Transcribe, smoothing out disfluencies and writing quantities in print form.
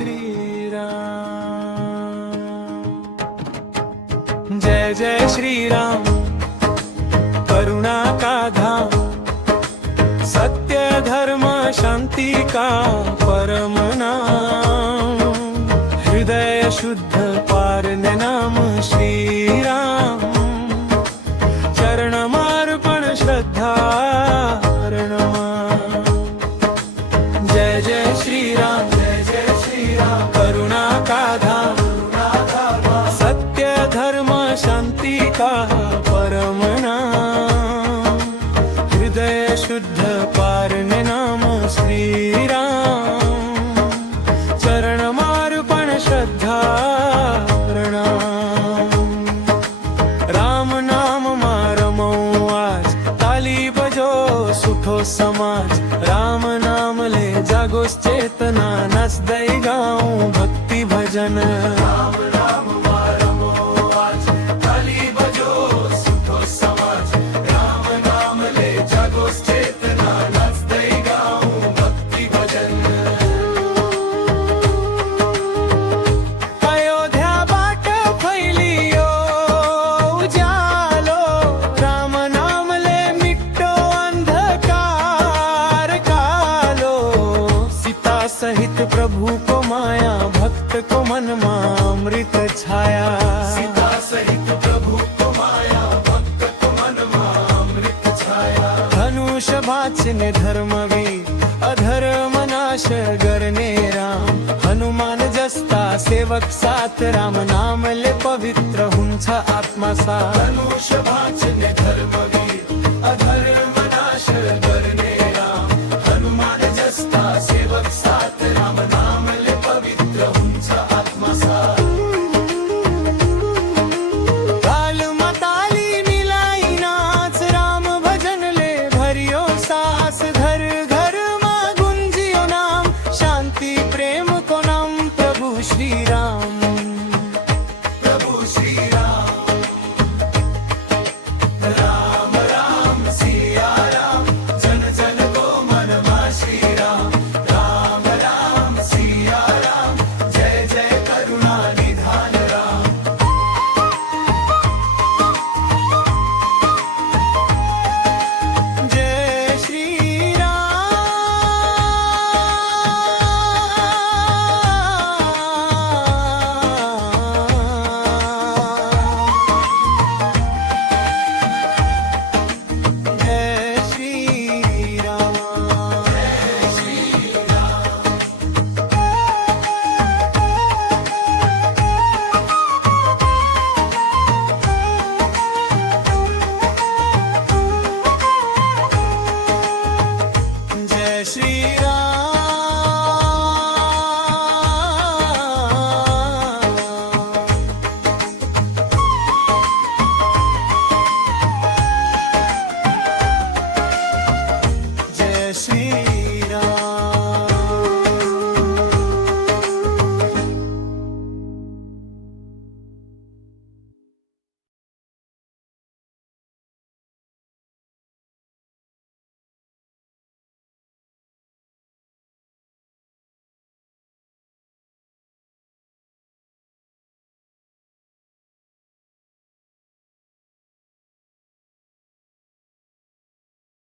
श्रीराम। जय जय श्रीराम, करुणा का धाम, सत्य धर्म शांति का परम नाम, हृदय शुद्ध पारने नाम श्रीराम, चरण मार्पण श्रद्धा रणमा। जय जय श्रीराम, जय जय श्रीराम, करुणा का धाम, सत्य धर्म शांति का परम नाम, हृदय शुद्ध पारने नाम श्रीराम, चरण मार्पण श्रद्धा प्रणाम। राम नाम मारमो आज, ताली बजो सुठो समाज, राम नाम ले जागोस चेतना, नच दई गाऊं भक्ति भजन। राम नाम मारमो आज, ताली बजो सुठो समाज, राम नाम ले जागोस चेतना, नच दई गाऊं भक्ति भजन। अयोध्या बाट फैलियो उजालो, राम नाम ले मिट्टो अंधकार कालो, सीता सहित प्रभु को माया, भक्त को मन में अमृत छाया। सीता सहित प्रभु को माया, भक्त को मन में अमृत छाया। धनुष भाचने धर्मवीर, अधर्म नाश करने राम, हनुमान जस्ता सेवक साथ, राम नाम ले पवित्र हुंछ आत्मा सा। धनुष भाचने धर्म